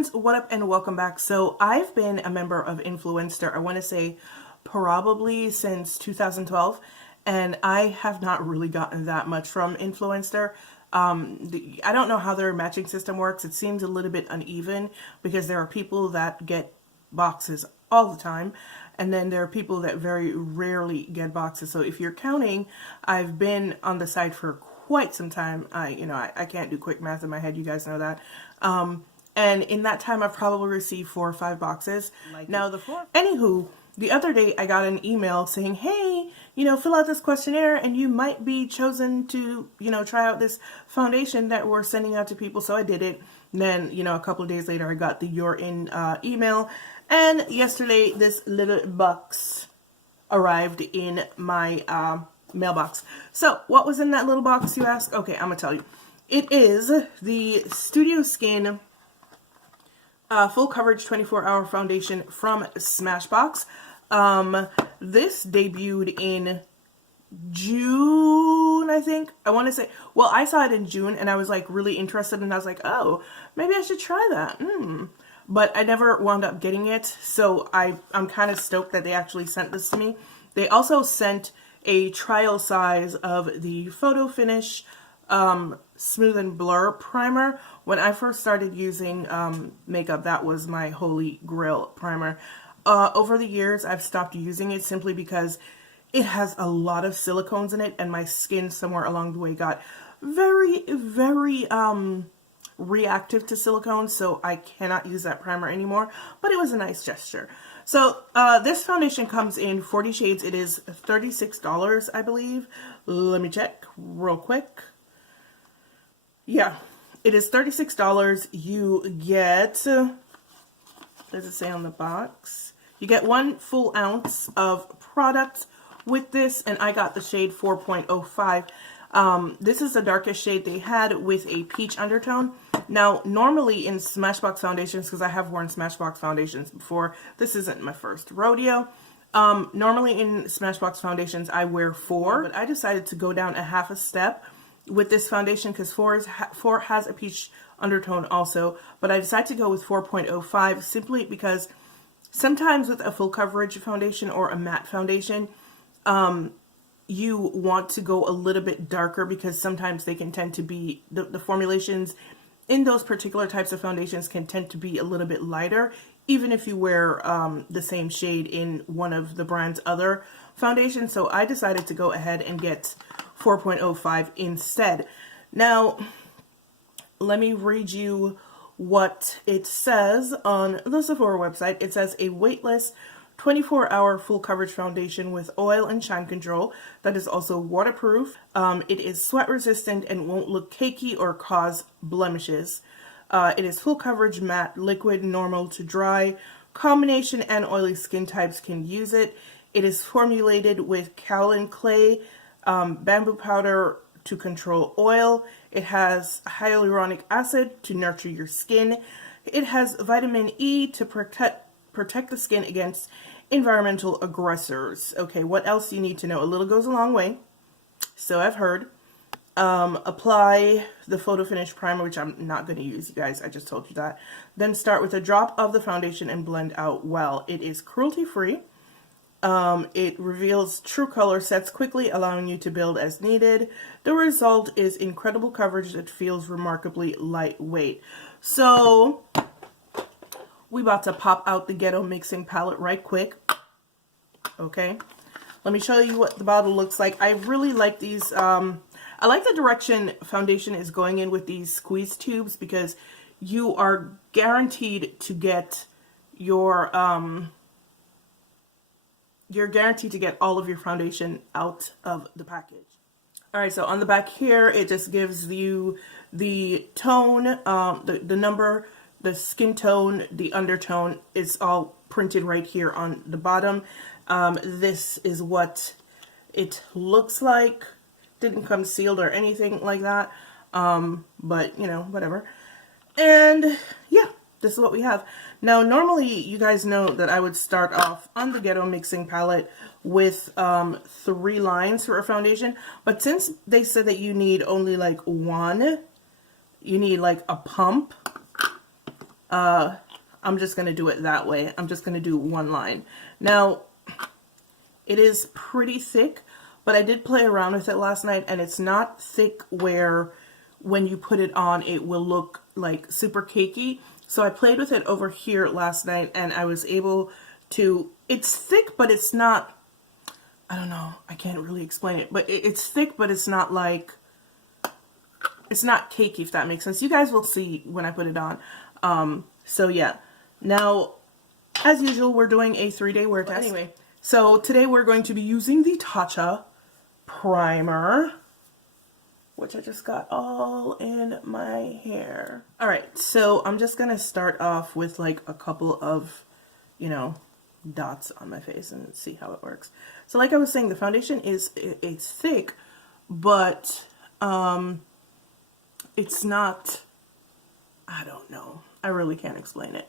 friends, what up and welcome back. So I've been a member of Influencer, I want to say probably since 2012, and I have not really gotten that much from Influencer. I don't know how their matching system works. It seems a little bit uneven because there are people that get boxes all the time, and then there are people that very rarely get boxes. So if you're counting, I've been on the site for quite some time. I can't do quick math in my head, you guys know that. And in that time, I've probably received 4 or 5 boxes. Anywho, the other day I got an email saying, hey, fill out this questionnaire and you might be chosen to, try out this foundation that we're sending out to people. So I did it. And then, a couple of days later, I got the you're in email. And yesterday, this little box arrived in my mailbox. So what was in that little box, you ask? Okay, I'm gonna tell you. It is the Studio Skin Full Coverage 24-Hour Foundation from Smashbox. This debuted in June, I think. I want to say, well, I saw it in June and I was like really interested and I was like, oh, maybe I should try that. But I never wound up getting it. So I'm kind of stoked that they actually sent this to me. They also sent a trial size of the Photo Finish Smooth and Blur Primer. When I first started using makeup, that was my holy grail primer. Over the years, I've stopped using it simply because it has a lot of silicones in it, and my skin somewhere along the way got very, very reactive to silicones, so I cannot use that primer anymore, but it was a nice gesture. So this foundation comes in 40 shades. It is $36, I believe. Let me check real quick. Yeah, it is $36. You get, does it say on the box? You get 1 full ounce of product with this, and I got the shade 4.05. This is the darkest shade they had with a peach undertone. Now, normally in Smashbox foundations, because I have worn Smashbox foundations before, this isn't my first rodeo. Normally in Smashbox foundations, I wear 4, but I decided to go down a half a step with this foundation because 4 has a peach undertone also, but I decided to go with 4.05 simply because sometimes with a full coverage foundation or a matte foundation, you want to go a little bit darker because sometimes they can tend to be, the formulations in those particular types of foundations can tend to be a little bit lighter, even if you wear the same shade in one of the brand's other foundations. So I decided to go ahead and get 4.05 instead. Now, let me read you what it says on the Sephora website. It says a weightless 24-hour full coverage foundation with oil and shine control that is also waterproof. It is sweat resistant and won't look cakey or cause blemishes. It is full coverage, matte, liquid, normal to dry. Combination and oily skin types can use it. It is formulated with kaolin clay, bamboo powder to control oil. It has hyaluronic acid to nurture your skin. It has vitamin E to protect the skin against environmental aggressors. Okay, what else do you need to know? A little goes a long way. So I've heard. Apply the Photo Finish Primer, which I'm not going to use, you guys. I just told you that. Then start with a drop of the foundation and blend out well. It is cruelty-free. It reveals true color sets quickly, allowing you to build as needed. The result is incredible coverage that feels remarkably lightweight. So we about to pop out the Ghetto Mixing Palette right quick. Okay, let me show you what the bottle looks like. I really like these. I like the direction foundation is going in with these squeeze tubes because you are guaranteed to get your you're guaranteed to get all of your foundation out of the package. Alright, so on the back here, it just gives you the tone, the number, the skin tone, the undertone. It's all printed right here on the bottom. This is what it looks like. Didn't come sealed or anything like that. But, whatever. And, yeah. This is what we have. Now, normally, you guys know that I would start off on the Ghetto Mixing Palette with 3 lines for a foundation. But since they said that you need only like 1, you need like a pump. I'm just going to do it that way. I'm just going to do one line. Now, it is pretty thick, but I did play around with it last night, and it's not thick where when you put it on, it will look like super cakey. So I played with it over here last night, and I was able to, it's thick, but it's not, I don't know, I can't really explain it, but it's thick, but it's not like, it's not cakey, if that makes sense. You guys will see when I put it on. So yeah, now, as usual, we're doing a 3-day wear test. Anyway, so today we're going to be using the Tatcha primer, which I just got all in my hair. Alright, so I'm just gonna start off with like a couple of, you know, dots on my face and see how it works. So like I was saying, the foundation it's thick, but it's not, I don't know. I really can't explain it.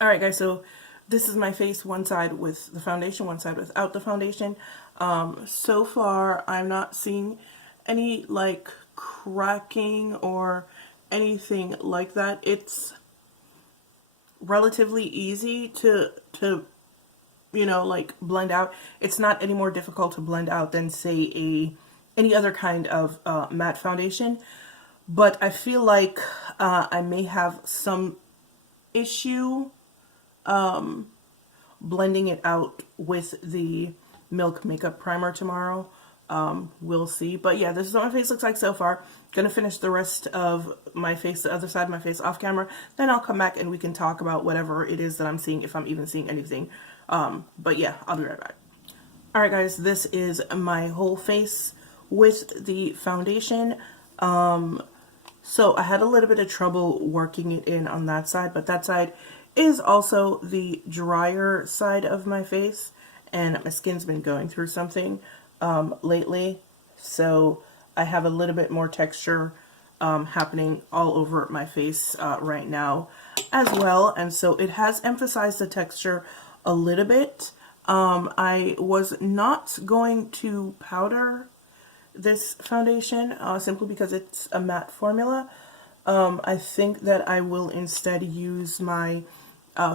Alright guys, so this is my face, one side with the foundation, one side without the foundation. So far, I'm not seeing any like cracking or anything like that. It's relatively easy to you know, like blend out. It's not any more difficult to blend out than say any other kind of matte foundation. But I feel like I may have some issue blending it out with the Milk Makeup Primer tomorrow. We'll see. But yeah, this is what my face looks like so far. Gonna finish the rest of my face, the other side of my face off camera. Then I'll come back and we can talk about whatever it is that I'm seeing, if I'm even seeing anything. But yeah, I'll be right back. Alright guys, this is my whole face with the foundation. So I had a little bit of trouble working it in on that side, but that side is also the drier side of my face, and my skin's been going through something lately, so I have a little bit more texture happening all over my face right now as well, and so it has emphasized the texture a little bit. I was not going to powder this foundation simply because it's a matte formula. I think that I will instead use my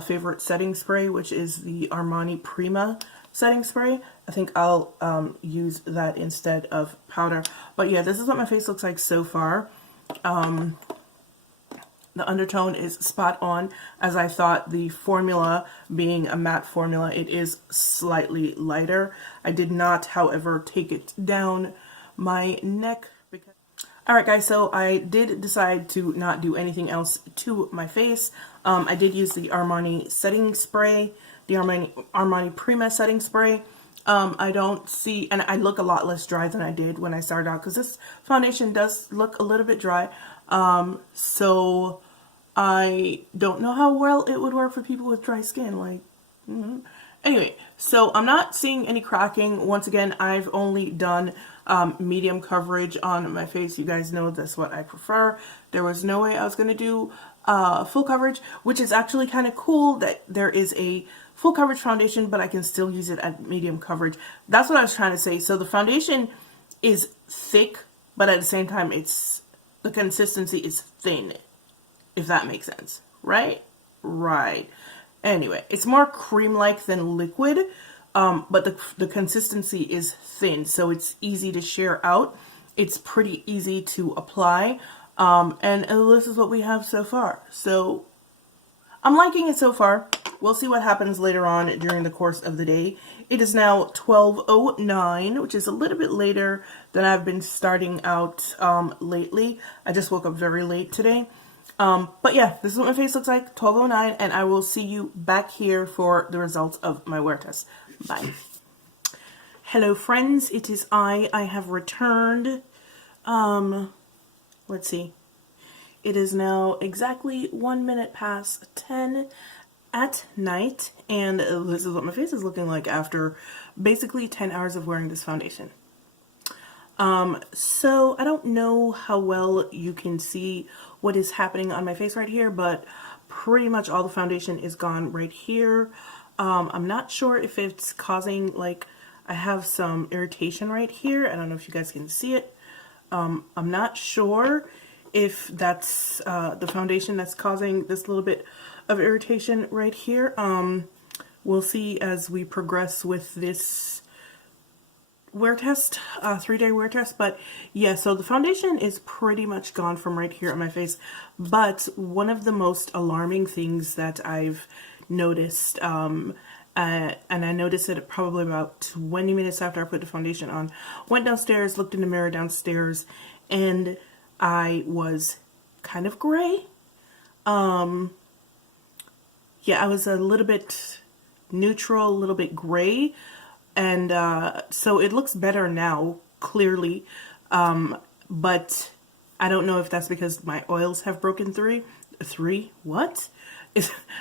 favorite setting spray, which is the Armani Prima setting spray. I think I'll use that instead of powder. But yeah, this is what my face looks like so far. The undertone is spot on, as I thought. The formula being a matte formula, it is slightly lighter. I did not, however, take it down my neck. Alright guys, so I did decide to not do anything else to my face. I did use the Armani setting spray, the Armani Prima setting spray. I don't see, and I look a lot less dry than I did when I started out, because this foundation does look a little bit dry. So I don't know how well it would work for people with dry skin. Like, Anyway, so I'm not seeing any cracking. Once again, I've only done medium coverage on my face. You guys know that's what I prefer. There was no way I was going to do full coverage, which is actually kind of cool that there is a full coverage foundation, but I can still use it at medium coverage. That's what I was trying to say. So the foundation is thick, but at the same time, the consistency is thin, if that makes sense. Right? Right. Anyway, it's more cream-like than liquid, but the consistency is thin, so it's easy to share out. It's pretty easy to apply, and this is what we have so far. So I'm liking it so far. We'll see what happens later on during the course of the day. It is now 12:09, which is a little bit later than I've been starting out lately. I just woke up very late today. But yeah, this is what my face looks like, 12:09, and I will see you back here for the results of my wear test. Bye. Hello friends, it is I have returned. Let's see. It is now exactly 1 minute past 10 at night, and this is what my face is looking like after basically 10 hours of wearing this foundation. So I don't know how well you can see what is happening on my face right here, but pretty much all the foundation is gone right here. I'm not sure if it's causing, like, I have some irritation right here. I don't know if you guys can see it. I'm not sure if that's the foundation that's causing this little bit of irritation right here. We'll see as we progress with this wear test, 3-day wear test. But yeah, so the foundation is pretty much gone from right here on my face. But one of the most alarming things that I've noticed, and I noticed it probably about 20 minutes after I put the foundation on, went downstairs, looked in the mirror downstairs, and I was kind of gray. Yeah, I was a little bit neutral, a little bit gray, and so it looks better now, clearly, but I don't know if that's because my oils have broken through. What?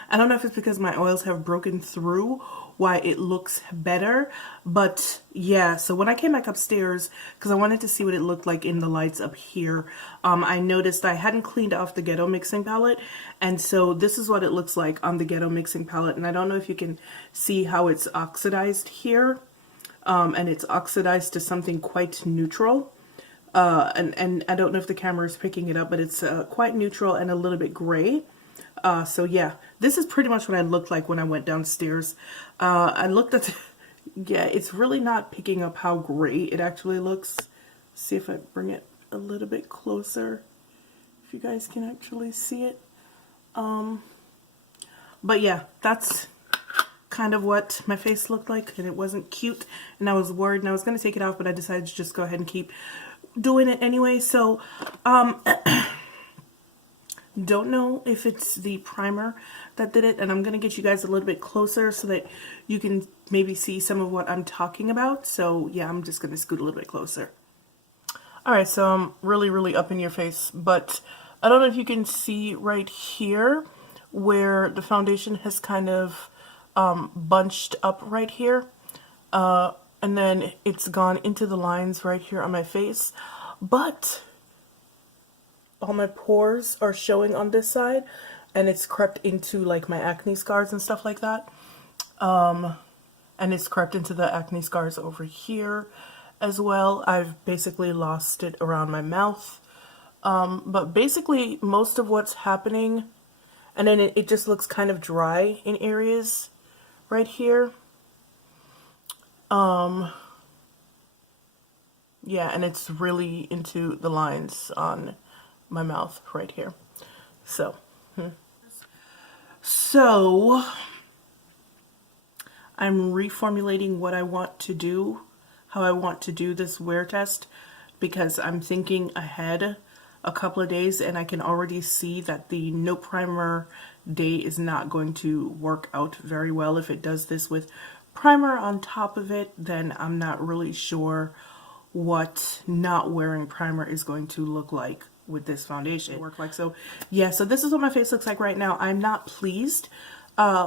I don't know if it's because my oils have broken through why it looks better, but yeah, so when I came back upstairs, because I wanted to see what it looked like in the lights up here, I noticed I hadn't cleaned off the Ghetto mixing palette, and so this is what it looks like on the Ghetto mixing palette, and I don't know if you can see how it's oxidized here, and it's oxidized to something quite neutral, and I don't know if the camera is picking it up, but it's quite neutral and a little bit gray. So yeah, this is pretty much what I looked like when I went downstairs. I looked at, yeah, it's really not picking up how gray it actually looks. See if I bring it a little bit closer, if you guys can actually see it. But yeah, that's kind of what my face looked like, and it wasn't cute, and I was worried, and I was going to take it off, but I decided to just go ahead and keep doing it anyway. So, don't know if it's the primer that did it, and I'm going to get you guys a little bit closer so that you can maybe see some of what I'm talking about. So yeah, I'm just going to scoot a little bit closer. Alright, so I'm really up in your face, but I don't know if you can see right here where the foundation has kind of bunched up right here, and then it's gone into the lines right here on my face, but all my pores are showing on this side, and it's crept into like my acne scars and stuff like that, and it's crept into the acne scars over here as well. I've basically lost it around my mouth, but basically most of what's happening, and then it just looks kind of dry in areas right here. Yeah, and it's really into the lines on my mouth right here. So I'm reformulating what I want to do, how I want to do this wear test, because I'm thinking ahead a couple of days, and I can already see that the no primer day is not going to work out very well. If it does this with primer on top of it, then I'm not really sure what not wearing primer is going to look like with this foundation. Work like so. Yeah, so this is what my face looks like right now. I'm not pleased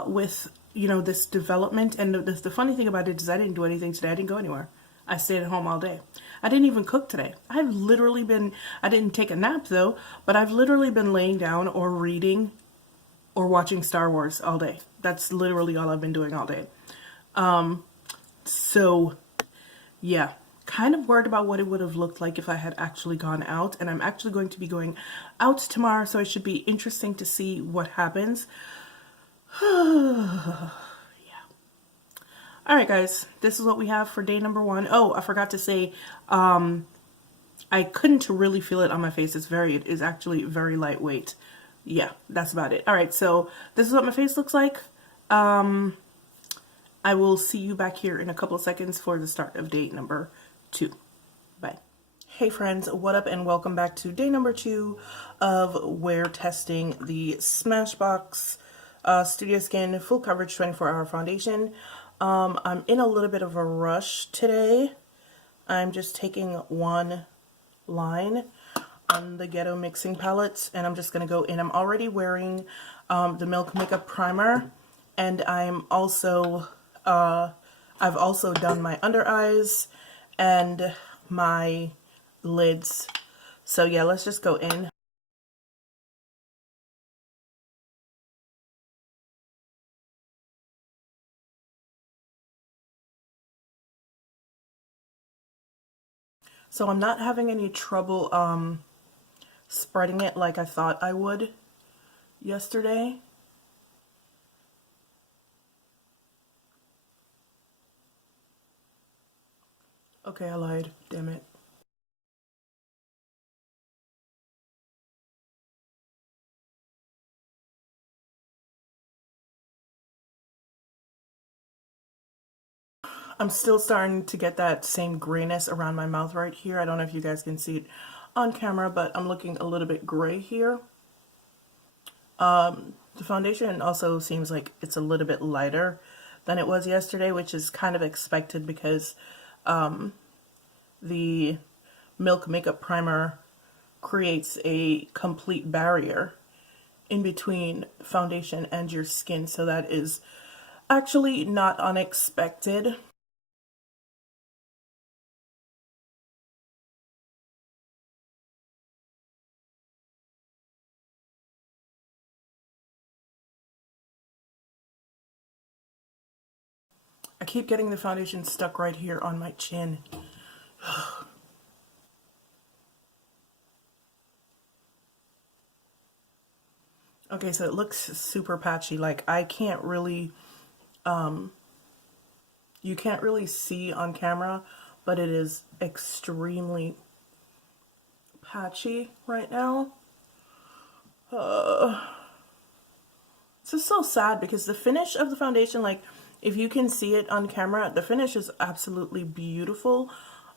with, you know, this development, and the funny thing about it is I didn't do anything today. I didn't go anywhere. I stayed at home all day. I didn't even cook today. I've literally been, I didn't take a nap though, but I've literally been laying down or reading or watching Star Wars all day. That's literally all I've been doing all day. So yeah, kind of worried about what it would have looked like if I had actually gone out, and I'm actually going to be going out tomorrow, so it should be interesting to see what happens. Yeah. Alright guys, this is what we have for day number 1. Oh, I forgot to say, I couldn't really feel it on my face. It is actually very lightweight. yeah, that's about it. All right, so this is what my face looks like. I will see you back here in a couple of seconds for the start of day number 2. Bye. Hey friends, what up and welcome back to day number 2 of wear testing the Smashbox Studio Skin Full Coverage 24-Hour Foundation. I'm in a little bit of a rush today. I'm just taking one line on the Ghetto mixing palettes and I'm just going to go in. I'm already wearing the Milk Makeup Primer, and I'm also I've also done my under eyes and my lids. So yeah, let's just go in. So I'm not having any trouble spreading it like I thought I would yesterday. Okay, I lied. Damn it. I'm still starting to get that same grayness around my mouth right here. I don't know if you guys can see it on camera, but I'm looking a little bit gray here. The foundation also seems like it's a little bit lighter than it was yesterday, which is kind of expected because the Milk Makeup Primer creates a complete barrier in between foundation and your skin, so that is actually not unexpected. I keep getting the foundation stuck right here on my chin. Okay, so it looks super patchy. Like I can't really, you can't really see on camera, but it is extremely patchy right now. This is so sad because the finish of the foundation, like if you can see it on camera, the finish is absolutely beautiful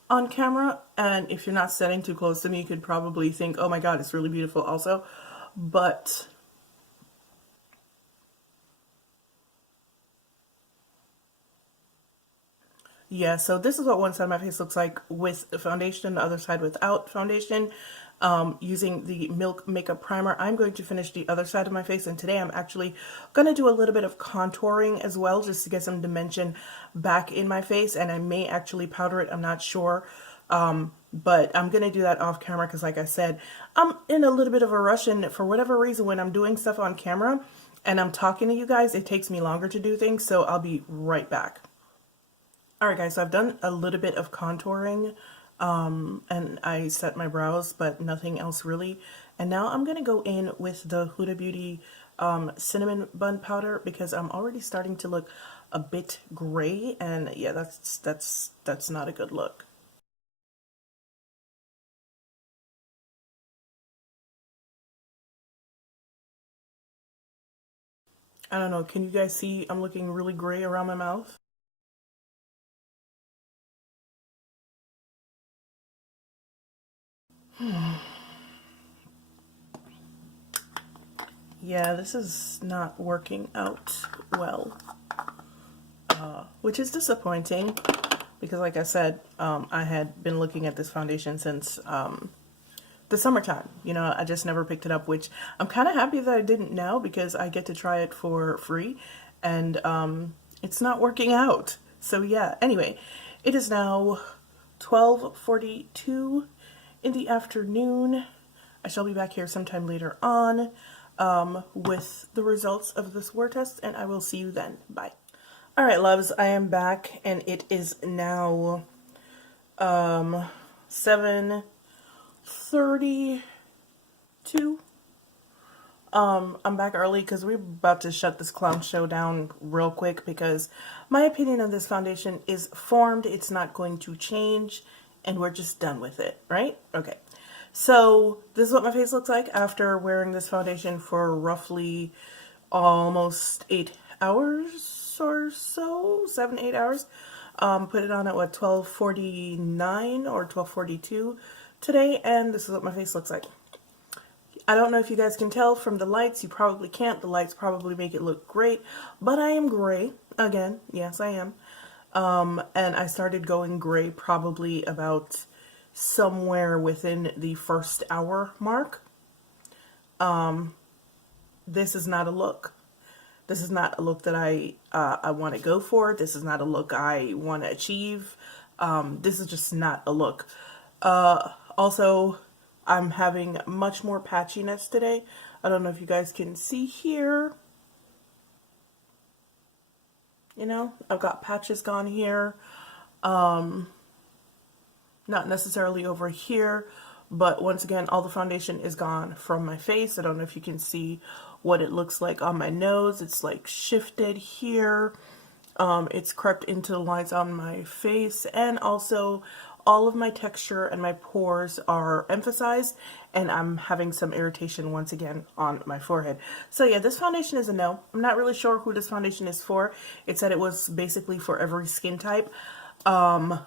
on camera. And if you're not standing too close to me, you could probably think, oh my God, it's really beautiful also. But yeah, so this is what one side of my face looks like with the foundation, the other side without foundation. Using the Milk Makeup Primer, I'm going to finish the other side of my face, and today I'm actually going to do a little bit of contouring as well, just to get some dimension back in my face, and I may actually powder it, I'm not sure. But I'm going to do that off camera because, like I said, I'm in a little bit of a rush, and for whatever reason, when I'm doing stuff on camera and I'm talking to you guys, it takes me longer to do things, so I'll be right back. Alright guys, so I've done a little bit of contouring and I set my brows, but nothing else really. And now I'm going to go in with the Huda Beauty cinnamon bun powder because I'm already starting to look a bit gray, and yeah, that's not a good look. I don't know, can you guys see I'm looking really gray around my mouth? Yeah, this is not working out well, which is disappointing because, like I said, I had been looking at this foundation since the summertime. You know, I just never picked it up, which I'm kind of happy that I didn't now because I get to try it for free, and it's not working out. So yeah, anyway, it is now 12:42 in the afternoon. I shall be back here sometime later on with the results of this wear test, and I will see you then. Bye. All right, loves, I am back, and it is now 7:32. I'm back early because we're about to shut this clown show down real quick because my opinion on this foundation is formed. It's not going to change, and we're just done with it, right? Okay. So this is what my face looks like after wearing this foundation for roughly almost 8 hours or so, 7, 8 hours. Put it on at what, 12:49 or 12:42 today, and this is what my face looks like. I don't know if you guys can tell from the lights. You probably can't. The lights probably make it look great, but I am gray again. Yes, I am. And I started going gray probably about somewhere within the first hour mark. This is not a look. This is not a look that I want to go for. This is not a look I want to achieve. This is just not a look. Also, I'm having much more patchiness today. I don't know if you guys can see here. You know, I've got patches gone here. Not necessarily over here, but once again, all the foundation is gone from my face. I don't know if you can see what it looks like on my nose. It's like shifted here. It's crept into the lines on my face, and also all of my texture and my pores are emphasized, and I'm having some irritation once again on my forehead. So yeah, this foundation is a no. I'm not really sure who this foundation is for. It said it was basically for every skin type. No.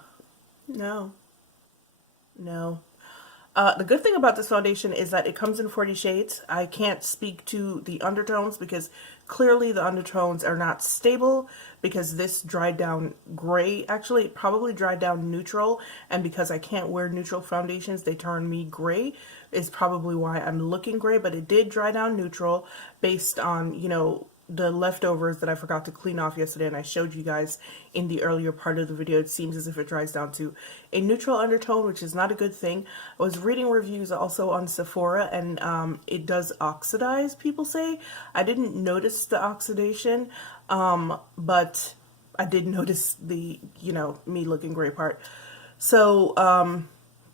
The good thing about this foundation is that it comes in 40 shades. I can't speak to the undertones because clearly the undertones are not stable, because this dried down gray. Actually, it probably dried down neutral, and because I can't wear neutral foundations, they turn me gray, is probably why I'm looking gray, but it did dry down neutral based on, you know, the leftovers that I forgot to clean off yesterday, and I showed you guys in the earlier part of the video. It seems as if it dries down to a neutral undertone, which is not a good thing. I was reading reviews also on Sephora, and it does oxidize, people say. I didn't notice the oxidation, but I did notice the, you know, me looking gray part. So,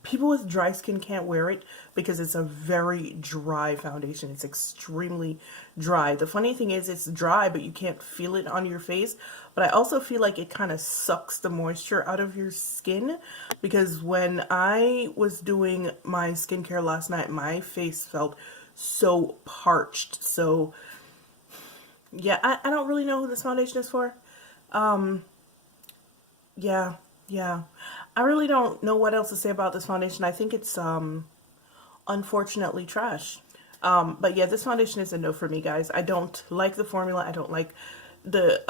people with dry skin can't wear it because it's a very dry foundation. It's extremely dry. The funny thing is it's dry, but you can't feel it on your face. But I also feel like it kind of sucks the moisture out of your skin, because when I was doing my skincare last night, my face felt so parched. So yeah, I don't really know who this foundation is for. Yeah. I really don't know what else to say about this foundation. I think it's unfortunately trash. But yeah, this foundation is a no for me, guys. I don't like the formula. I don't like the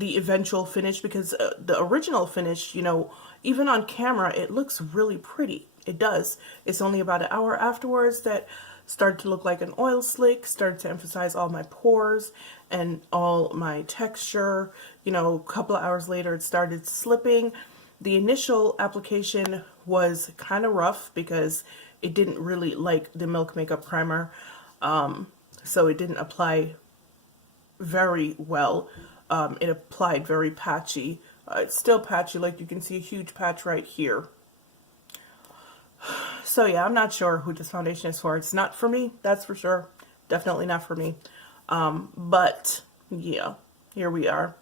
eventual finish, because the original finish, you know, even on camera, it looks really pretty. It does. It's only about an hour afterwards that started to look like an oil slick, started to emphasize all my pores and all my texture. You know, a couple of hours later, it started slipping. The initial application was kind of rough because it didn't really like the Milk Makeup Primer, so it didn't apply very well. It applied very patchy. It's still patchy, like you can see a huge patch right here. So yeah, I'm not sure who this foundation is for. It's not for me, that's for sure. Definitely not for me. But yeah, here we are.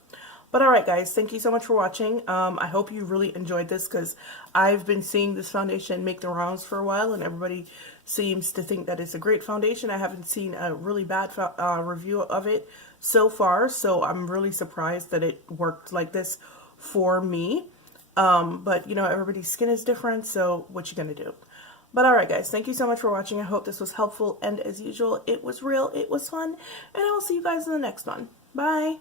But alright guys, thank you so much for watching. I hope you really enjoyed this, because I've been seeing this foundation make the rounds for a while, and everybody seems to think that it's a great foundation. I haven't seen a really bad review of it so far, so I'm really surprised that it worked like this for me. But you know, everybody's skin is different, so what you gonna do? But alright guys, thank you so much for watching. I hope this was helpful, and as usual, it was real, it was fun, and I will see you guys in the next one. Bye!